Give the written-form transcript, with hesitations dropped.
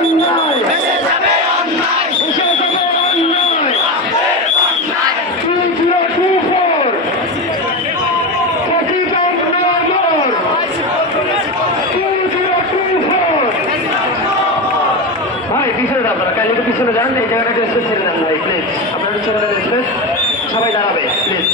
অন্যায় দেশে যাবে অন্যায় 2024 প্রতিবাদ নগর 2024 ভাই পিছনে আপনারা কাইলে একটু পিছনে যান এই জায়গাটা একটু ছেড়ে দেন ভাই প্লিজ আপনারা পিছনে সবাই দাঁড়াবে প্লিজ